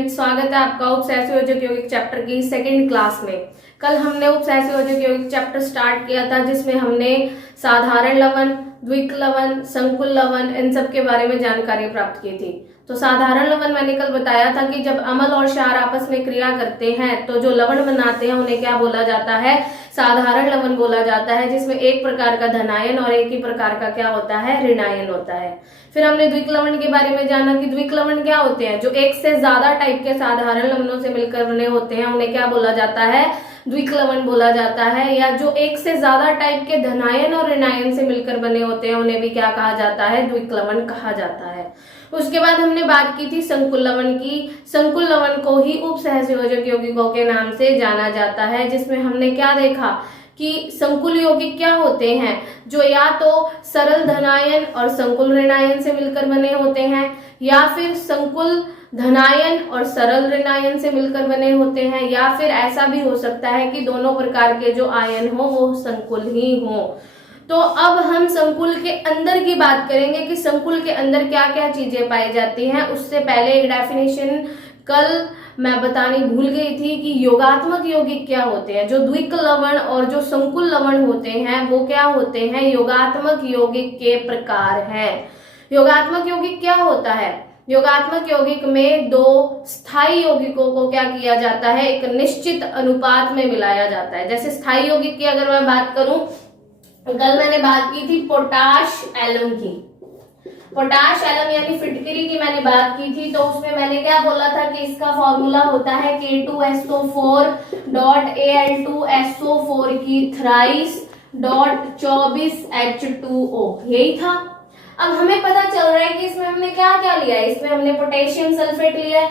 Student, स्वागत है आपका उपसहसंयोजक यौगिक चैप्टर की सेकंड क्लास में। कल हमने उपसहसंयोजक यौगिक चैप्टर स्टार्ट किया था जिसमें हमने साधारण लवण, द्विक लवण, संकुल लवण इन सब के बारे में जानकारी प्राप्त की थी। तो साधारण लवण मैंने कल बताया था कि जब अम्ल और क्षार आपस में क्रिया करते हैं तो जो लवण बनाते हैं उन्हें क्या बोला जाता है, साधारण लवण बोला जाता है, जिसमें एक प्रकार का धनायन और एक ही प्रकार का क्या होता है, ऋणायन होता है। फिर हमने द्विक लवण के बारे में जाना कि द्विक लवण क्या होते हैं, जो एक से ज्यादा टाइप के साधारण लवणों से मिलकर बने होते हैं उन्हें क्या बोला जाता है, द्विक लवण बोला जाता है। या जो एक से ज्यादा टाइप के धनायन और ऋणायन से मिलकर बने होते हैं उन्हें भी क्या कहा जाता है, द्विक लवण कहा जाता है। उसके बाद हमने बात की थी संकुल लवण की। संकुल लवण को ही उपसहसंयोजक यौगिकों के नाम से जाना जाता है, जिसमें हमने क्या देखा कि संकुल यौगिक क्या होते हैं, जो या तो सरल धनायन और संकुल ऋणायन से मिलकर बने होते हैं, या फिर संकुल धनायन और सरल ऋणायन से मिलकर बने होते हैं, या फिर ऐसा भी हो सकता है कि दोनों प्रकार के जो आयन हो वो संकुल ही हो। तो अब हम संकुल के अंदर की बात करेंगे कि संकुल के अंदर क्या क्या चीजें पाई जाती हैं। उससे पहले एक डेफिनेशन कल मैं बतानी भूल गई थी कि योगात्मक यौगिक क्या होते हैं। जो द्विक लवण और जो संकुल लवण होते हैं वो क्या होते हैं, योगात्मक यौगिक के प्रकार हैं। योगात्मक यौगिक क्या होता है, योगात्मक यौगिक में दो स्थायी यौगिकों को क्या किया जाता है, एक निश्चित अनुपात में मिलाया जाता है। जैसे स्थायी यौगिक की अगर मैं बात करूं, कल मैंने बात की थी पोटाश एलम की। पोटाश एलम यानी फिटकरी की मैंने बात की थी, तो उसमें मैंने क्या बोला था कि इसका फॉर्मूला होता है K2SO4 Al2SO4 की थ्राइस .24H2O, यही था। अब हमें पता चल रहा है कि इसमें हमने क्या क्या लिया है, इसमें हमने पोटेशियम सल्फेट लिया है,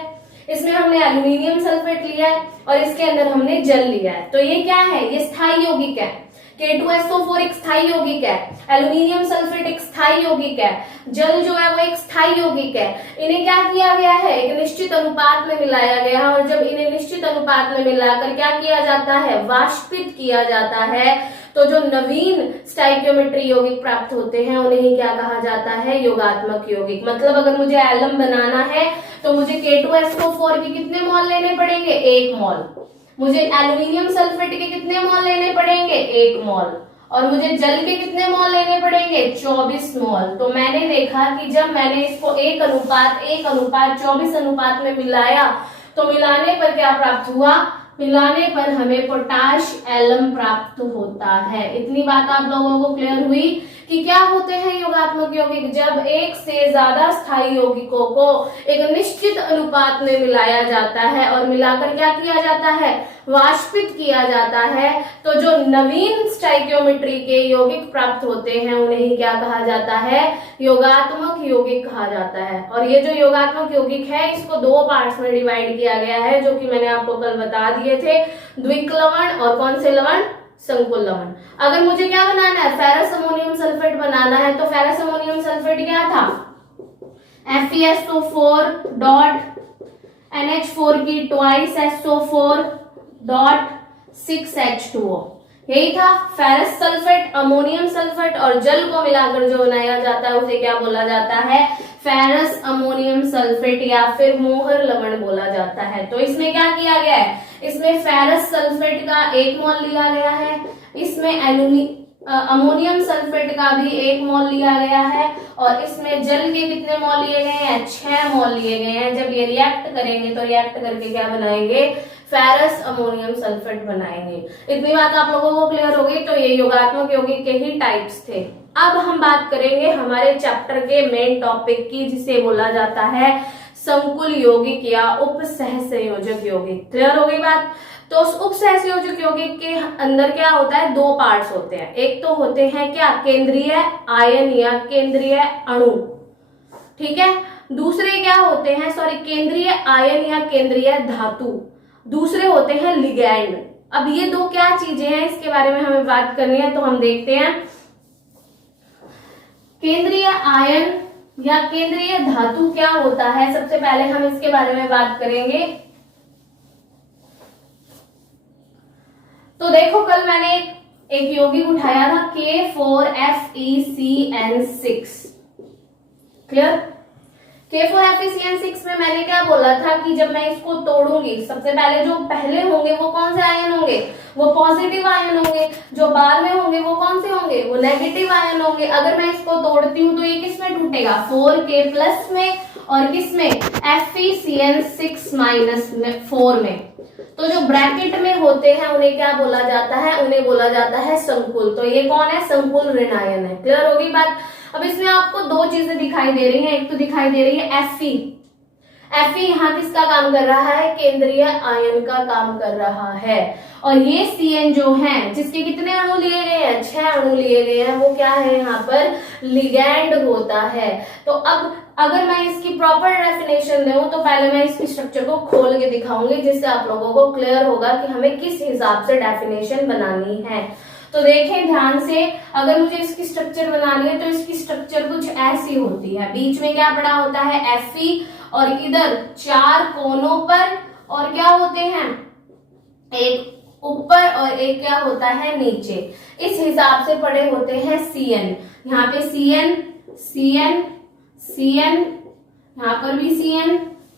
इसमें हमने एल्यूमिनियम सल्फेट लिया है और इसके अंदर हमने जल लिया है। तो ये क्या है, ये स्थायी यौगिक है। K2SO4 एक स्थायी यौगिक है, एल्यूमिनियम सल्फेट एक स्थायी यौगिक है, जल जो है वो एक स्थायी यौगिक है। इन्हें क्या किया गया है, एक निश्चित अनुपात में मिलाया गया है, और जब इन्हें निश्चित अनुपात में मिलाकर क्या किया जाता है, वाष्पित किया जाता है, तो जो नवीन स्टाइकियोमेट्री यौगिक प्राप्त होते हैं उन्हें ही क्या कहा जाता है, योगात्मक यौगिक। मतलब अगर मुझे एलम बनाना है तो मुझे K2SO4 के कितने मोल लेने पड़ेंगे, 1 मोल। मुझे एल्यूमिनियम सल्फेट के कितने मोल लेने पड़ेंगे, 1 मोल। और मुझे जल के कितने मोल लेने पड़ेंगे, 24 मोल। तो मैंने देखा कि जब मैंने इसको 1 अनुपात 24 अनुपात में मिलाया तो मिलाने पर क्या प्राप्त हुआ, मिलाने पर हमें पोटाश एलम प्राप्त होता है। इतनी बात आप लोगों को क्लियर हुई कि क्या होते हैं योगात्मक यौगिक। जब एक से ज्यादा स्थायी यौगिकों को एक निश्चित अनुपात में मिलाया जाता है और मिलाकर क्या किया जाता है, वाष्पित किया जाता है, तो जो नवीन स्टाइकियोमेट्री के यौगिक प्राप्त होते हैं उन्हें ही क्या कहा जाता है, योगात्मक यौगिक कहा जाता है। और ये जो योगात्मक यौगिक है इसको 2 पार्ट्स में डिवाइड किया गया है, जो कि मैंने आपको कल बता दिए थे, द्विक लवण और कौन से लवण, संकुल लवण। अगर मुझे क्या बनाना है, फेरस अमोनियम सल्फेट बनाना है, तो फेरस अमोनियम सल्फेट क्या था, FeSO4 NH4 की ट्वाइस SO4 6H2O, यही था। फेरस सल्फेट, अमोनियम सल्फेट और जल को मिलाकर जो बनाया जाता है उसे क्या बोला जाता है, फेरस अमोनियम सल्फेट या फिर मोहर लवण बोला जाता है। तो इसमें क्या किया गया है, इसमें फेरस सल्फेट का 1 मोल लिया गया है, इसमें अमोनियम सल्फेट का भी 1 मोल लिया गया है, और इसमें जल के कितने मोल लिए गए हैं, 6 मोल लिए गए हैं। जब ये रिएक्ट करेंगे तो रिएक्ट करके क्या बनाएंगे, फेरस अमोनियम सल्फेट बनाएंगे। इतनी बात आप लोगों को क्लियर हो गई। तो ये योगात्मक यौगिक के ही टाइप्स थे। अब हम बात करेंगे हमारे चैप्टर के मेन टॉपिक की, जिसे बोला जाता है संकुल यौगिक या उपसहसंयोजक यौगिक। क्लियर हो गई बात। तो उस उपसहसंयोजक यौगिक के अंदर क्या होता है, 2 पार्ट्स होते हैं। एक तो होते हैं क्या, केंद्रीय आयन या केंद्रीय अणु, ठीक है। दूसरे क्या होते हैं, केंद्रीय आयन या केंद्रीय धातु। दूसरे होते हैं लिगैंड। अब ये 2 क्या चीजें हैं, इसके बारे में हमें बात करनी है। तो हम देखते हैं केंद्रीय आयन या केंद्रीय धातु क्या होता है। सबसे पहले हम इसके बारे में बात करेंगे। तो देखो, कल मैंने एक यौगिक उठाया था K4FeCN6, क्लियर। K4FeCN6 में मैंने क्या बोला था कि जब मैं इसको तोड़ूंगी, सबसे पहले जो पहले होंगे वो कौन से आयन होंगे, वो पॉजिटिव आयन होंगे, जो बाद में होंगे वो कौन से होंगे, वो नेगेटिव आयन होंगे। अगर मैं इसको तोड़ती हूँ तो ये किस में टूटेगा, 4K+ में, और किस में, FeCN6- 4 में। तो जो ब्रैकेट में होते हैं उन्हें क्या बोला जाता है, उन्हें बोला जाता है संकुल। तो ये कौन है, संकुल ऋण आयन है। क्लियर होगी बात। अब इसमें आपको दो चीजें दिखाई दे रही हैं, एक तो दिखाई दे रही है Fe। Fe यहाँ किसका काम कर रहा है, केंद्रीय आयन का काम कर रहा है। और ये Cn जो है, जिसके कितने अणु लिए गए हैं, 6 अणु लिए गए हैं, वो क्या है, यहाँ पर लिगैंड होता है। तो अब अगर मैं इसकी प्रॉपर डेफिनेशन दूं तो पहले मैं इसकी स्ट्रक्चर को खोल के दिखाऊंगी, जिससे आप लोगों को क्लियर होगा कि हमें किस हिसाब से डेफिनेशन बनानी है। तो देखें ध्यान से, अगर मुझे इसकी स्ट्रक्चर बनानी है तो इसकी स्ट्रक्चर कुछ ऐसी होती है। बीच में क्या पड़ा होता है, Fe, और इधर 4 कोनों पर और क्या होते हैं, एक ऊपर और एक क्या होता है, नीचे। इस हिसाब से पड़े होते हैं Cn। यहाँ पे Cn, Cn, Cn, यहाँ पर भी Cn,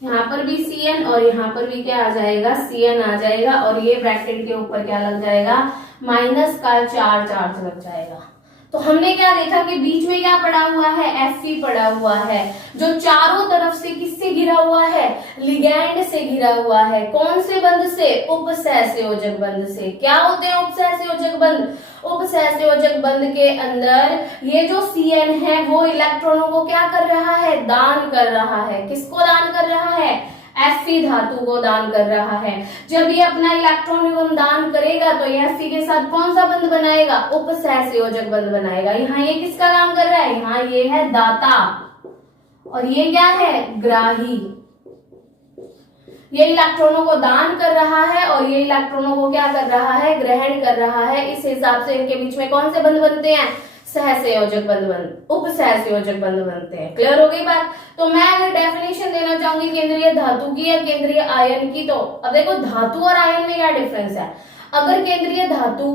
यहाँ पर भी Cn, और यहाँ पर भी क्या आ जाएगा, Cn आ जाएगा। और ये ब्रैकेट के ऊपर क्या लग जाएगा, माइनस का चार्ज लग जाएगा। तो हमने क्या देखा कि बीच में क्या पड़ा हुआ है, Fe पड़ा हुआ है, जो चारों तरफ से किससे घिरा हुआ है, लिगैंड से घिरा हुआ है। कौन से बंध से, उपसहसंयोजक बंध से। क्या होते हैं उपसहसंयोजक बंध, उपसहसंयोजक बंध के अंदर ये जो Cn है वो इलेक्ट्रॉनों को क्या कर रहा है, दान कर रहा है। किसको दान कर रहा है, Fe धातु को दान कर रहा है। जब ये अपना इलेक्ट्रॉन एवं दान करेगा तो ये Fe के साथ कौन सा बंध बनाएगा, उपसहसंयोजक बंध बनाएगा। यहाँ ये किसका काम कर रहा है, यहाँ ये है दाता, और ये क्या है, ग्राही। ये इलेक्ट्रॉनों को दान कर रहा है और ये इलेक्ट्रॉनों को क्या कर रहा है, ग्रहण कर रहा है। इस हिसाब से इनके बीच में कौन से बंध बनते हैं, सहसंयोजक बंध, उपसहसंयोजक बंध बनते हैं। क्लियर हो गई बात। तो मैं अगर डेफिनेशन देना चाहूंगी केंद्रीय धातु की या केंद्रीय आयन की, तो अब देखो धातु और आयन में क्या डिफरेंस है। अगर केंद्रीय धातु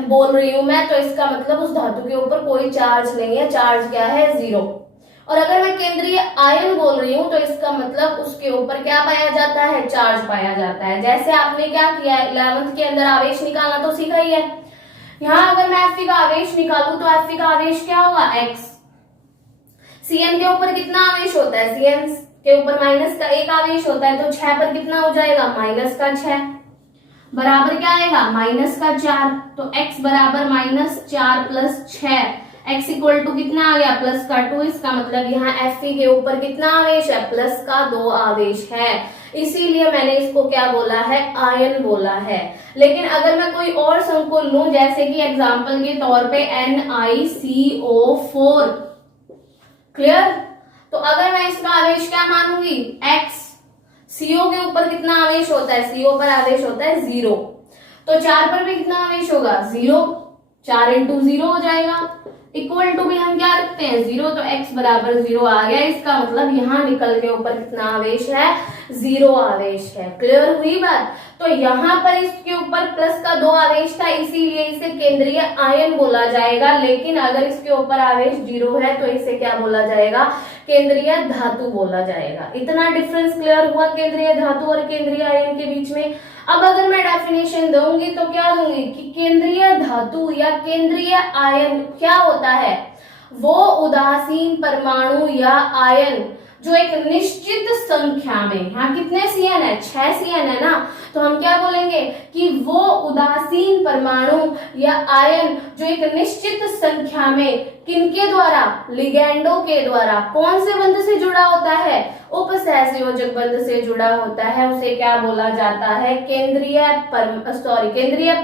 बोल रही हूं मैं, तो इसका मतलब उस धातु के ऊपर कोई चार्ज नहीं है, चार्ज क्या है, 0। और अगर मैं केंद्रीय आयन बोल रही हूं तो इसका मतलब उसके ऊपर क्या पाया जाता है, चार्ज पाया जाता है। जैसे आपने क्या किया, 11th के अंदर आवेश निकालना तो सीखा ही है। यहाँ अगर मैं Fe का आवेश निकालूं तो Fe का आवेश क्या होगा, x। Cn के ऊपर कितना आवेश होता है, Cn के ऊपर -1 आवेश होता है, तो 6 पर कितना हो जाएगा, -6 बराबर क्या आएगा, -4। तो x बराबर -4 + 6, x इक्वल टू कितना आ गया, +2। इसका मतलब यहाँ Fe के ऊपर कितना आवेश है, +2 आवेश है। इसीलिए मैंने इसको क्या बोला है, आयन बोला है। लेकिन अगर मैं कोई और संकुल लूं, जैसे कि एग्जांपल के तौर पे NiCO4, क्लियर। तो अगर मैं इसका आवेश क्या मानूंगी, x, CO के ऊपर कितना आवेश होता है, CO पर आवेश होता है 0, तो 4 पर भी कितना आवेश होगा, 0। 4 × 0 हो जाएगा। इक्वल टू भी हम क्या रखते हैं, 0, तो x बराबर 0 आ गया। इसका मतलब यहाँ निकल के ऊपर कितना आवेश है, 0 आवेश है। क्लियर हुई बात। तो यहाँ पर इसके ऊपर +2 आवेश था, इसीलिए इसे केंद्रीय आयन बोला जाएगा। लेकिन अगर इसके ऊपर आवेश 0 है तो इसे क्या बोला जाएगा, केंद्रीय धातु बोला जाएगा। इतना डिफरेंस क्लियर हुआ केंद्रीय धातु और केंद्रीय आयन के बीच में। अब अगर मैं डेफिनेशन दूंगी तो क्या दूंगी कि केंद्रीय धातु या केंद्रीय आयन क्या होता है, वो उदासीन परमाणु या आयन जो एक निश्चित संख्या में, यहाँ कितने Cn है, 6 Cn है ना, तो हम क्या बोलेंगे कि वो उदासीन परमाणु या आयन जो एक निश्चित संख्या में किनके द्वारा, लिगैंडों के द्वारा कौन से बंध से जुड़ा होता है, उपसहसंयोजक बंध से जुड़ा होता है, उसे क्या बोला जाता है, केंद्रीय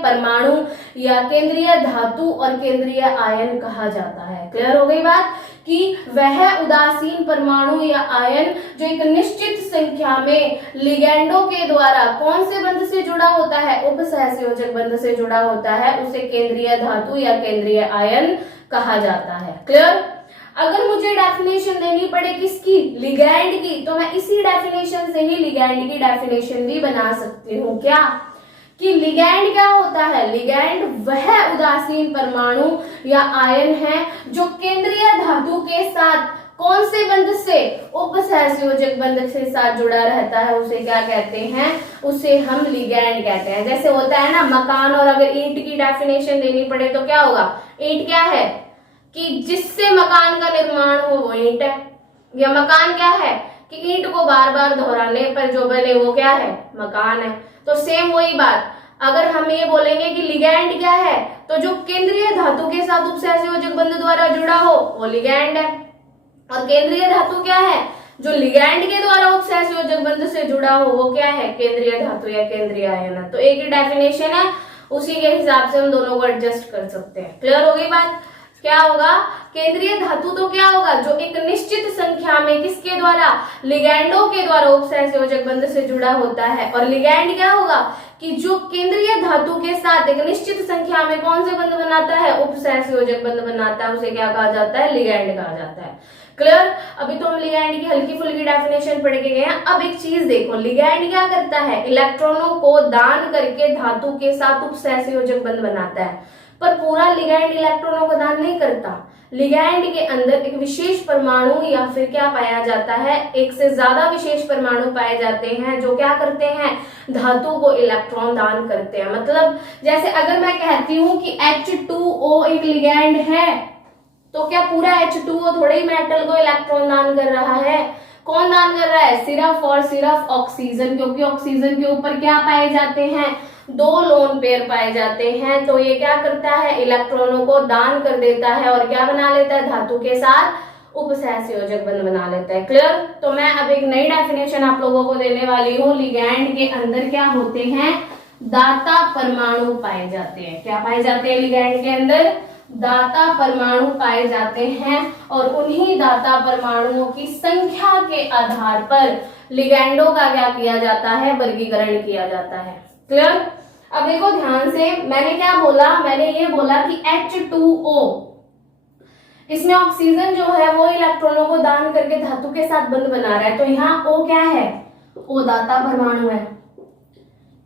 परमाणु या केंद्रीय धातु और केंद्रीय आयन कहा जाता है। क्लियर हो गई बात कि वह उदासीन परमाणु या आयन जो एक निश्चित संख्या में लिगैंडों के द्वारा कौन से बंध से जुड़ा होता है, उपसहसंयोजक बंध से जुड़ा होता है, उसे केंद्रीय धातु या केंद्रीय आयन कहा जाता है। क्लियर। अगर मुझे डेफिनेशन देनी पड़े किसकी, लिगैंड की, तो मैं इसी डेफिनेशन से ही लिगैंड की डेफिनेशन भी बना सकती हूँ। क्या कि लिगैंड क्या होता है, लिगैंड वह उदासीन परमाणु या आयन है जो केंद्रीय धातु के साथ कौन से बंध से? उपसहसंयोजक बंध से साथ जुड़ा रहता है उसे क्या कहते हैं? उसे हम लिगैंड कहते हैं। जैसे होता है ना मकान, और अगर ईंट की डेफिनेशन देनी पड़े तो क्या होगा? ईंट क्या है कि जिससे मकान का निर्माण हो वो ईंट है, या मकान क्या है कि ईंट को बार बार दोहराने पर जो बने वो क्या है? मकान है। तो सेम वही बात, अगर हम ये बोलेंगे कि लिगैंड क्या है, तो जो केंद्रीय धातु के साथ उपसहसंयोजक बंध द्वारा जुड़ा हो वो लिगैंड है। और केंद्रीय धातु क्या है? जो लिगैंड के द्वारा उपसहसंयोजक बंध से जुड़ा हो वो क्या है? केंद्रीय धातु या केंद्रीय आयन। तो एक ही डेफिनेशन है, उसी के हिसाब से हम दोनों को एडजस्ट कर सकते हैं। क्लियर हो गई बात? क्या होगा? केंद्रीय धातु तो क्या होगा? जो एक निश्चित संख्या में किसके द्वारा? लिगैंडों के द्वारा उपसहसंयोजक बंध से जुड़ा होता है। और लिगैंड क्या होगा कि जो केंद्रीय धातु के साथ एक निश्चित संख्या में कौन से बंध बनाता है? उपसहसंयोजक बंध बनाता है, उसे क्या कहा जाता है? लिगैंड कहा जाता है। क्लियर? अभी तो हम लिगैंड की हल्की फुल्की डेफिनेशन पढ़ के गए हैं। अब एक चीज देखो, लिगैंड क्या करता है? इलेक्ट्रॉनों को दान करके धातु के साथ उपसहसंयोजक बंध बनाता है। पर पूरा लिगैंड इलेक्ट्रॉनों को दान नहीं करता। लिगैंड के अंदर एक विशेष परमाणु या फिर क्या पाया जाता है? एक से ज्यादा विशेष परमाणु पाए जाते हैं जो क्या करते हैं? धातु को इलेक्ट्रॉन दान करते हैं। मतलब जैसे अगर मैं कहती हूं कि H2O एक लिगैंड है, तो क्या पूरा H2O थोड़े ही मेटल को इलेक्ट्रॉन दान कर रहा है? कौन दान कर रहा है? सिर्फ और सिर्फ ऑक्सीजन, क्योंकि ऑक्सीजन के ऊपर क्या पाए जाते हैं? 2 लोन पेयर पाए जाते हैं। तो ये क्या करता है? इलेक्ट्रॉनों को दान कर देता है और क्या बना लेता है? धातु के साथ उपसहसंयोजक बंध बना लेता है। क्लियर? तो मैं अब एक नई डेफिनेशन आप लोगों को देने वाली हूँ। लिगैंड के अंदर क्या होते हैं? दाता परमाणु पाए जाते हैं। क्या पाए जाते हैं? लिगैंड के अंदर दाता परमाणु पाए जाते हैं, और उन्हीं दाता परमाणुओं की संख्या के आधार पर लिगैंडों का क्या किया जाता है? वर्गीकरण किया जाता है। क्लियर? अब देखो ध्यान से, मैंने क्या बोला? मैंने ये बोला कि H2O, इसमें ऑक्सीजन जो है वो इलेक्ट्रॉनों को दान करके धातु के साथ बंध बना रहा है। तो यहाँ O क्या है? O दाता परमाणु है।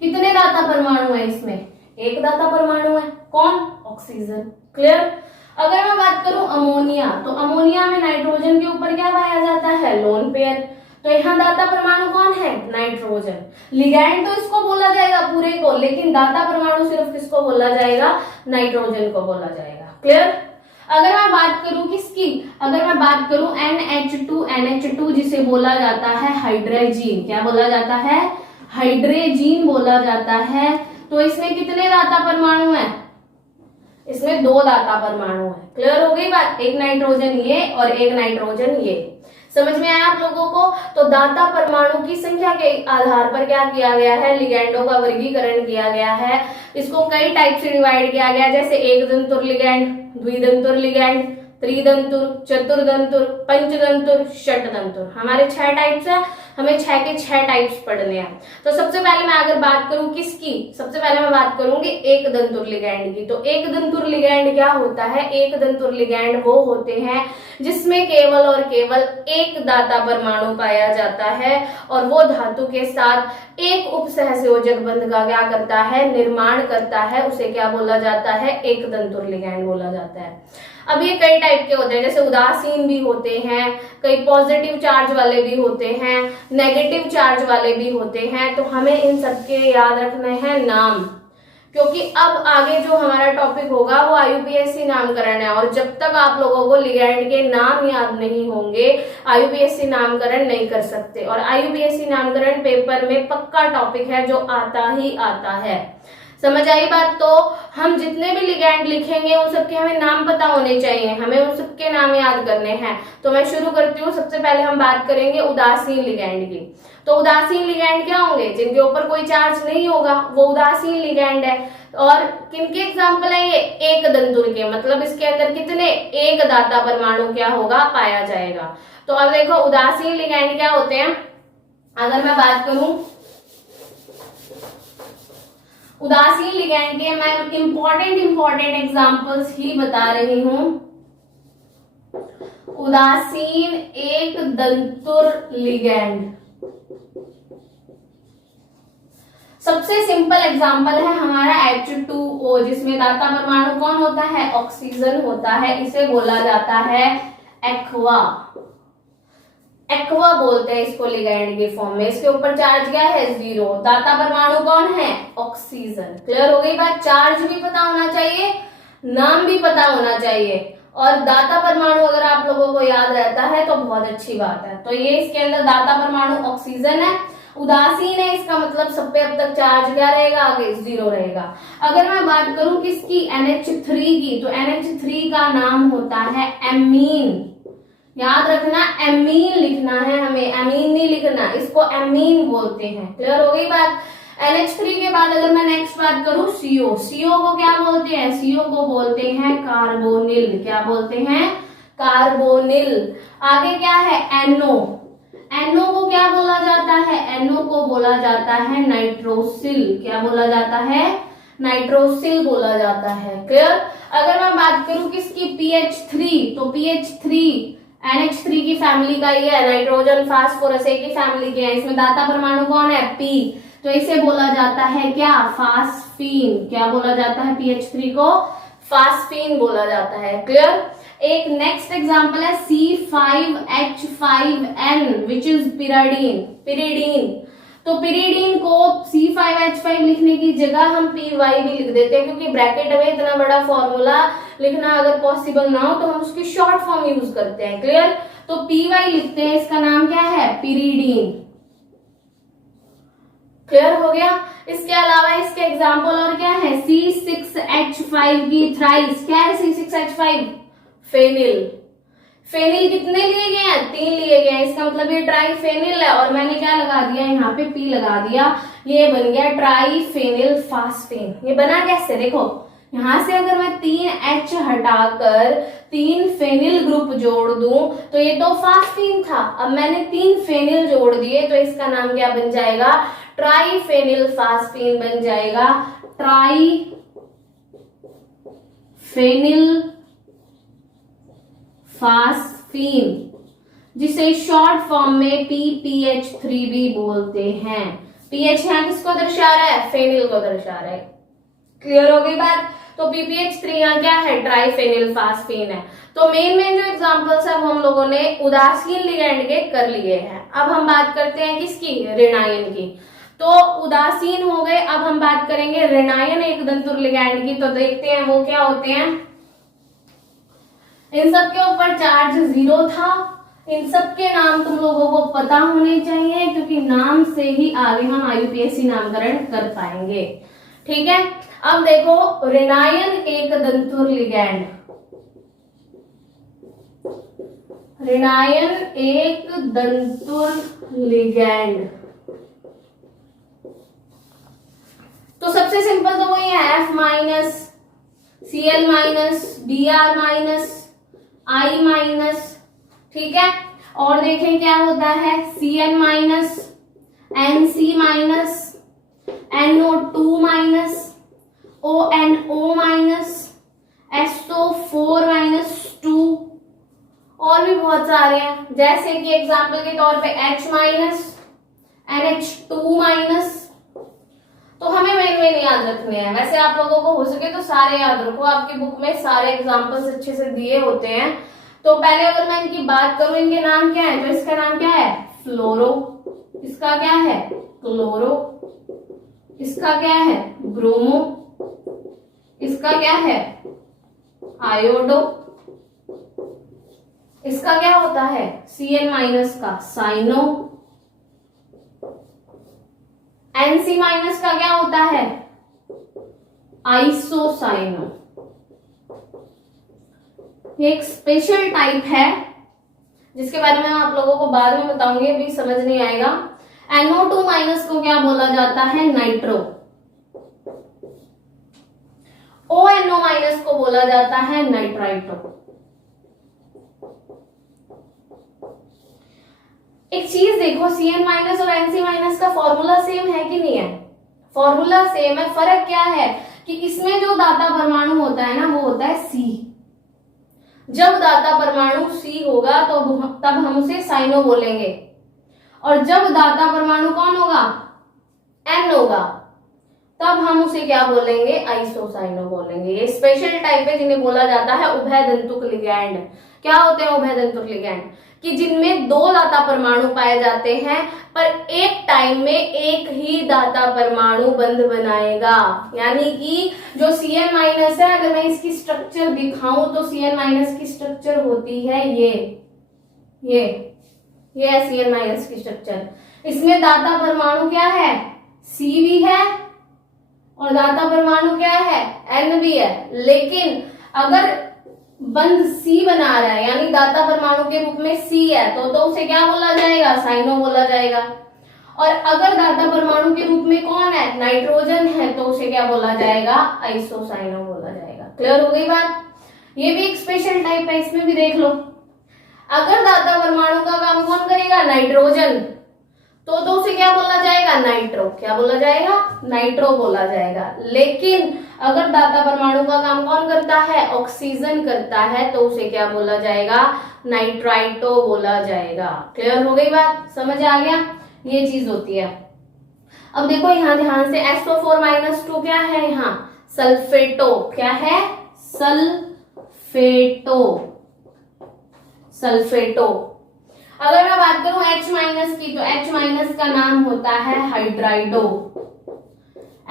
कितने दाता परमाणु है इसमें? एक दाता परमाणु है। कौन? ऑक्सीजन। क्लियर? अगर मैं बात करूं अमोनिया, तो अमोनिया में नाइट्रोजन के ऊपर क्या पाया जाता है? Lone pair. तो यहाँ दाता परमाणु कौन है? नाइट्रोजन। लिगैंड तो इसको बोला जाएगा पूरे को, लेकिन दाता परमाणु सिर्फ किसको बोला जाएगा? नाइट्रोजन को बोला जाएगा। क्लियर? अगर मैं बात करूं किसकी? अगर मैं बात करूं NH2 जिसे बोला जाता है हाइड्रोजीन। क्या बोला जाता है? हाइड्रोजीन बोला जाता है। तो इसमें कितने दाता परमाणु हैं? इसमें 2 दाता परमाणु है। क्लियर हो गई बात? एक नाइट्रोजन ये और एक नाइट्रोजन ये। समझ में आया आप लोगों को? तो दाता परमाणु की संख्या के आधार पर क्या किया गया है? लिगैंडों का वर्गीकरण किया गया है। इसको कई टाइप से डिवाइड किया गया, जैसे एक दंतुर लिगैंड, द्विदंतुर लिगैंड, त्रिदंतुर, चतुर्दंतुर, पंचदंतुर, षटदंतुर। हमारे 6 टाइप्स है, हमें 6 के 6 टाइप्स पढ़ने हैं। तो सबसे पहले मैं अगर बात करूं किसकी, सबसे पहले मैं बात करूंगी एक दंतुर लिगैंड की। तो एक दंतुर लिगैंड क्या होता है? एक दंतुर लिगैंड वो होते हैं जिसमें केवल और केवल एक दाता परमाणु पाया जाता है, और वो धातु के साथ एक उपसहसंयोजक बंध का क्या करता है? निर्माण करता है। उसे क्या बोला जाता है? एक दंतुर लिगैंड बोला जाता है। अब ये कई टाइप के होते हैं, जैसे उदासीन भी होते हैं, कई पॉजिटिव चार्ज वाले भी होते हैं, नेगेटिव चार्ज वाले भी होते हैं। तो हमें इन सबके याद रखने हैं नाम, क्योंकि अब आगे जो हमारा टॉपिक होगा वो IUPAC नामकरण है, और जब तक आप लोगों को लिगैंड के नाम याद नहीं होंगे IUPAC नामकरण नहीं कर सकते। और IUPAC नामकरण पेपर में पक्का टॉपिक है जो आता ही आता है। समझ आई बात? तो हम जितने भी लिगैंड लिखेंगे उन सबके हमें नाम पता होने चाहिए, हमें उन सबके नाम याद करने हैं। तो मैं शुरू करती हूँ। सबसे पहले हम बात करेंगे उदासीन लिगैंड की। तो उदासीन लिगैंड क्या होंगे? जिनके ऊपर कोई चार्ज नहीं होगा, वो उदासीन लिगैंड है। और किनके एग्जाम्पल है ये? एक दंतुर के, मतलब इसके अंदर कितने? एक दाता परमाणु क्या होगा? पाया जाएगा। तो अब देखो उदासीन लिगैंड क्या होते हैं। अगर मैं बात करूं उदासीन लिगैंड के, मैं इंपॉर्टेंट एग्जांपल्स ही बता रही हूं। उदासीन एक दंतुर लिगैंड, सबसे सिंपल एग्जांपल है हमारा H2O, जिसमें दाता परमाणु कौन होता है? ऑक्सीजन होता है। इसे बोला जाता है एक्वा। एक्वा बोलते हैं इसको लिगैंड के फॉर्म में। इसके ऊपर चार्ज क्या है? 0। दाता परमाणु कौन है? ऑक्सीजन। क्लियर हो गई बात? चार्ज भी पता होना चाहिए, नाम भी पता होना चाहिए, और दाता परमाणु अगर आप लोगों को याद रहता है तो बहुत अच्छी बात है। तो ये इसके अंदर दाता परमाणु ऑक्सीजन है, उदासीन है, इसका मतलब सब पे अब तक चार्ज क्या रहेगा? आगे 0 रहेगा। अगर मैं बात करूं किसकी? NH3 की, तो NH3 का नाम होता है एमीन। याद रखना, एमीन लिखना है हमें, एमीन नहीं लिखना, इसको एमीन बोलते हैं। क्लियर हो गई बात? NH3 के बाद अगर मैं नेक्स्ट बात करूं CO, CO को क्या बोलते हैं? CO को बोलते हैं कार्बोनिल। क्या बोलते हैं? कार्बोनिल। आगे क्या है? NO, NO को क्या बोला जाता है? NO को बोला जाता है नाइट्रोसिल। क्या बोला जाता है? नाइट्रोसिल बोला जाता है। क्लियर? अगर मैं बात करूं किसकी? PH3, तो PH3 NH3 की फैमिली का ही है, नाइट्रोजन फास्फोरस एक ही फैमिली के हैं। इसमें दाता परमाणु कौन है? P, तो इसे बोला जाता है क्या? फास्फीन। क्या बोला जाता है? PH3 को फास्फीन बोला जाता है। क्लियर? एक नेक्स्ट एग्जांपल है C5H5N which is pyridine. Pyridine, तो पिरिडीन को C5H5 लिखने की जगह हम PY भी लिख देते हैं, क्योंकि ब्रैकेट में इतना बड़ा फॉर्मूला लिखना अगर पॉसिबल ना हो तो हम उसकी शॉर्ट फॉर्म यूज करते हैं। क्लियर? तो PY लिखते हैं, इसका नाम क्या है? पिरिडीन। क्लियर हो गया? इसके अलावा इसके एग्जाम्पल और क्या है? C6H5 की थ्राइस। क्या है C6H5? फेनिल। फेनिल कितने लिए गए हैं? 3 लिए गए हैं, इसका मतलब ये ट्राइफेनिल है, और मैंने क्या लगा दिया यहाँ पे? P लगा दिया, ये बन गया ट्राइफेनिल फास्फेन। ये बना कैसे? देखो, यहां से अगर मैं 3 H हटाकर 3 फेनिल ग्रुप जोड़ दूं तो ये तो फास्फीन था, अब मैंने 3 फेनिल जोड़ दिए तो इसका नाम क्या बन जाएगा? ट्राइफेनिल फास्फीन बन जाएगा। ट्राइफेनिल फास्फीन, जिसे शॉर्ट फॉर्म में PPH3 भी बोलते हैं। पीएच यहाँ किसको दर्शा रहा है? फेनिल को दर्शा रहा है। क्लियर हो गई बात? तो PPH3 यहाँ क्या है? ट्राइफेनिल फास्फीन है। तो मेन जो एग्जांपल्स है वो हम लोगों ने उदासीन लिगैंड के कर लिए हैं। अब हम बात करते हैं किसकी? ऋणायन की। तो उदासीन हो गए, अब हम बात करेंगे ऋणायन एक दंतुर लिगैंड की। तो देखते हैं वो क्या होते हैं। इन सब के ऊपर चार्ज 0 था। इन सब के नाम तुम लोगों को पता होने चाहिए, क्योंकि नाम से ही आगे हम IUPAC नामकरण कर पाएंगे। ठीक है? अब देखो, ऋणायन एक दंतुर लिगैंड, ऋणायन एक दंतुर लिगैंड, तो सबसे सिंपल तो वही है F minus Cl minus Br minus I minus. ठीक है? और देखें क्या होता है? Cn minus Nc minus NO2 minus ONO minus SO4 minus 2, और भी बहुत सारे हैं, जैसे कि एग्जाम्पल के तौर पे H माइनस NH2 माइनस। तो हमें मेन याद रखने हैं। वैसे आप लोगों को हो सके तो सारे याद रखो, आपकी बुक में सारे एग्जाम्पल्स अच्छे से दिए होते हैं। तो पहले अगर मैं इनकी बात करूं, इनके नाम क्या है? तो इसका नाम क्या है? फ्लोरो। इसका क्या है? क्लोरो। इसका क्या है? ब्रोमो। इसका क्या है? आयोडो। इसका क्या होता है? Cn माइनस का साइनो। Nc माइनस का क्या होता है? आइसोसाइनो। ये एक स्पेशल टाइप है जिसके बारे में आप लोगों को बाद में बताऊंगी, अभी समझ नहीं आएगा। NO2 माइनस को क्या बोला जाता है? नाइट्रो। ONO माइनस को बोला जाता है नाइट्राइटो। एक चीज देखो, Cn माइनस और Nc माइनस का फॉर्मूला सेम है कि नहीं है? फॉर्मूला सेम है। फर्क क्या है कि इसमें जो दाता परमाणु होता है ना, वो होता है C। जब दाता परमाणु C होगा तो तब हम उसे साइनो बोलेंगे, और जब दाता परमाणु कौन होगा? N होगा, तब हम उसे क्या बोलेंगे? आइसोसाइनो बोलेंगे। ये स्पेशल टाइप है जिन्हें बोला जाता है उभय दंतुक लिगैंड। क्या होते हैं उभय दंतुक लिगैंड? कि जिनमें दो दाता परमाणु पाए जाते हैं, पर एक टाइम में एक ही दाता परमाणु बंध बनाएगा। यानी कि जो Cn माइनस है, अगर मैं इसकी स्ट्रक्चर दिखाऊं तो Cn माइनस की स्ट्रक्चर होती है ये है Cn माइनस की स्ट्रक्चर। इसमें दाता परमाणु क्या है, C भी है और दाता परमाणु क्या है, N भी है। लेकिन अगर बंध C बना रहा है, यानी दाता परमाणु के रूप में C है, तो उसे क्या बोला जाएगा, साइनो बोला जाएगा। और अगर दाता परमाणु के रूप में कौन है, नाइट्रोजन है, तो उसे क्या बोला जाएगा, आइसोसाइनो बोला जाएगा। क्लियर हो गई बात। ये भी एक स्पेशल टाइप है, इसमें भी देख लो। अगर दाता परमाणु का काम कौन करेगा, नाइट्रोजन, तो उसे क्या बोला जाएगा, नाइट्रो। क्या बोला जाएगा, नाइट्रो बोला जाएगा। लेकिन अगर दाता परमाणु का काम कौन करता है, ऑक्सीजन करता है, तो उसे क्या बोला जाएगा, नाइट्राइटो बोला जाएगा। क्लियर हो गई बात, समझ आ गया, ये चीज होती है। अब देखो यहाँ ध्यान से, SO4-2 क्या है, यहाँ सल्फेटो। क्या है, सल्फेटो। अगर मैं बात करूं H माइनस की, तो H माइनस का नाम होता है हाइड्राइडो।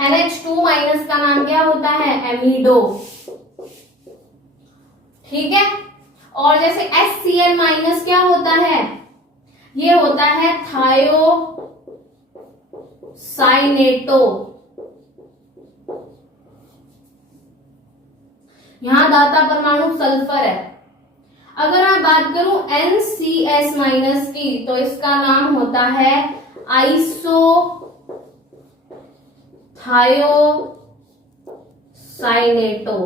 NH2 माइनस का नाम क्या होता है, एमिडो। ठीक है। और जैसे HCl माइनस क्या होता है, ये होता है थायोसाइनेटो। यहां दाता परमाणु सल्फर है। अगर मैं बात करूं NCS माइनस की, तो इसका नाम होता है आइसोथायोसाइनेटो।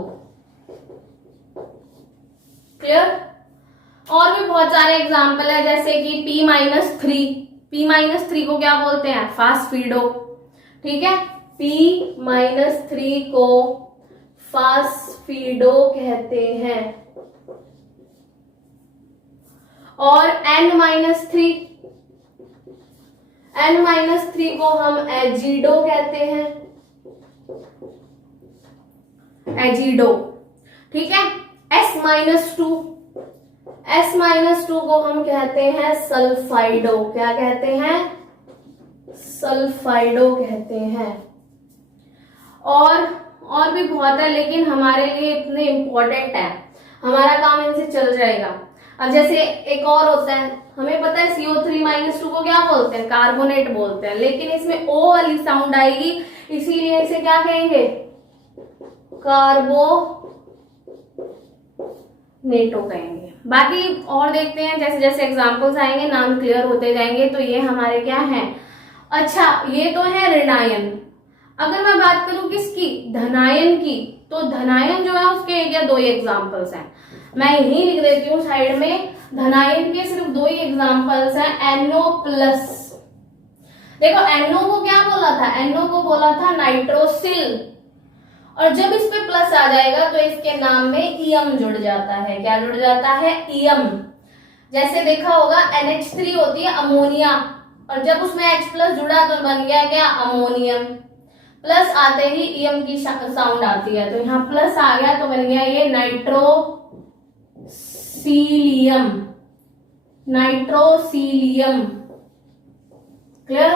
क्लियर। और भी बहुत सारे एग्जाम्पल है, जैसे कि P-3 को क्या बोलते हैं, फास्फीडो। ठीक है, P-3 को फास्फीडो कहते हैं। और N-3 को हम एजिडो कहते हैं, एजिडो। ठीक है। S-2 को हम कहते हैं सल्फाइडो। क्या कहते हैं, सल्फाइडो कहते हैं। और भी बहुत है, लेकिन हमारे लिए इतने इंपॉर्टेंट है, हमारा काम इनसे चल जाएगा। अब जैसे एक और होता है, हमें पता है CO3-2 को क्या बोलते हैं, कार्बोनेट बोलते हैं, लेकिन इसमें O वाली साउंड आएगी, इसीलिए इसे क्या कहेंगे, कार्बोनेटो कहेंगे। बाकी और देखते हैं, जैसे जैसे एग्जांपल्स आएंगे नाम क्लियर होते जाएंगे। तो ये हमारे क्या है, अच्छा ये तो है ऋणायन। अगर मैं बात करूं किसकी, धनायन की, तो धनायन जो है उसके एक या दो ही एग्जांपल्स हैं। मैं यही लिख देती हूँ साइड में, धनायन के सिर्फ दो ही एग्जांपल्स हैं, NO+। देखो NO को क्या बोला था, NO को बोला था नाइट्रोसिल, और जब इस पे प्लस आ जाएगा तो इसके नाम में ईएम जुड़ जाता है। क्या जुड़ जाता है, ईएम। जैसे देखा होगा NH3 होती है अमोनिया, और जब उसमें H+ जुड़ा तो बन गया क्या, अमोनियम। प्लस आते ही ईएम की साउंड आती है, तो यहाँ प्लस आ गया तो बन गया ये नाइट्रोसीलियम। क्लियर।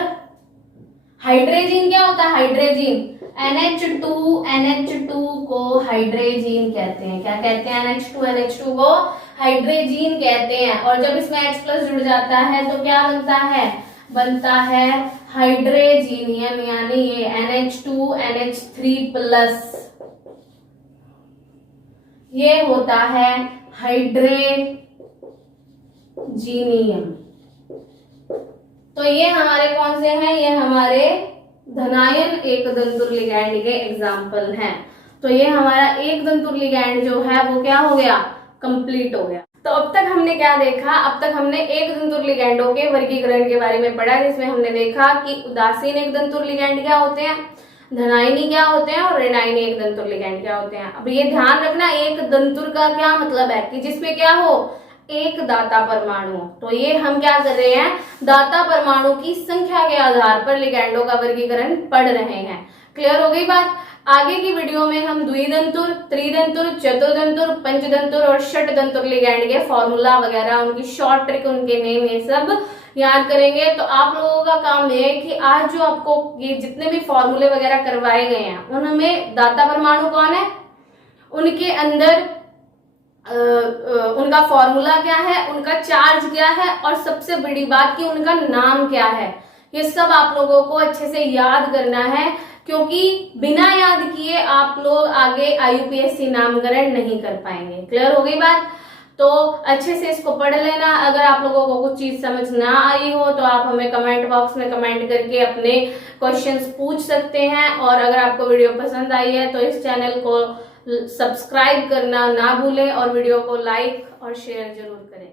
हाइड्रोजन क्या होता है, हाइड्रोजन NH2 को हाइड्रोजन कहते हैं। क्या कहते हैं, NH2 को हाइड्रोजन कहते हैं। और जब इसमें H+ जुड़ जाता है तो क्या बनता है हाइड्रोजीनियम, यानी ये NH2NH3+, ये होता है हाइड्रोजीनियम। तो ये हमारे कौन से हैं, ये हमारे धनायन एक दंतुर लिगैंड के एग्जाम्पल हैं। तो ये हमारा एक दंतुर लिगैंड जो है वो क्या हो गया, कंप्लीट हो गया। तो अब तक हमने क्या देखा, अब तक हमने एक दंतुर लिगैंडों के वर्गीकरण के बारे में पढ़ा, जिसमें हमने देखा कि उदासीन एक दंतुर लिगैंड क्या होते हैं, धनायनी क्या होते हैं, और ऋणायनी एक दंतुर लिगैंड क्या होते हैं। अब ये ध्यान रखना, एक दंतुर का क्या मतलब है कि जिसमें क्या हो, एक दाता परमाणु। तो ये हम क्या कर रहे हैं, दाता परमाणु की संख्या के आधार पर लिगैंडों का वर्गीकरण पढ़ रहे हैं। क्लियर हो गई बात। आगे की वीडियो में हम द्विदंतुर, त्रिदंतुर, चतुर्दंतुर, पंचदंतुर और षटदंतुर लिगैंड के फॉर्मूला वगैरह, उनकी शॉर्ट ट्रिक, उनके नेम, ये सब याद करेंगे। तो आप लोगों का काम ये है कि आज जो आपको ये जितने भी फॉर्मूले वगैरह करवाए गए हैं उनमें दाता परमाणु कौन है, उनके अंदर उनका फॉर्मूला क्या है, उनका चार्ज क्या है, और सबसे बड़ी बात कि उनका नाम क्या है, ये सब आप लोगों को अच्छे से याद करना है, क्योंकि बिना याद किए आप लोग आगे IUPAC नामकरण नहीं कर पाएंगे। क्लियर हो गई बात। तो अच्छे से इसको पढ़ लेना। अगर आप लोगों को कुछ चीज समझ ना आई हो तो आप हमें कमेंट बॉक्स में कमेंट करके अपने क्वेश्चंस पूछ सकते हैं। और अगर आपको वीडियो पसंद आई है तो इस चैनल को सब्सक्राइब करना ना भूलें और वीडियो को लाइक और शेयर जरूर करें।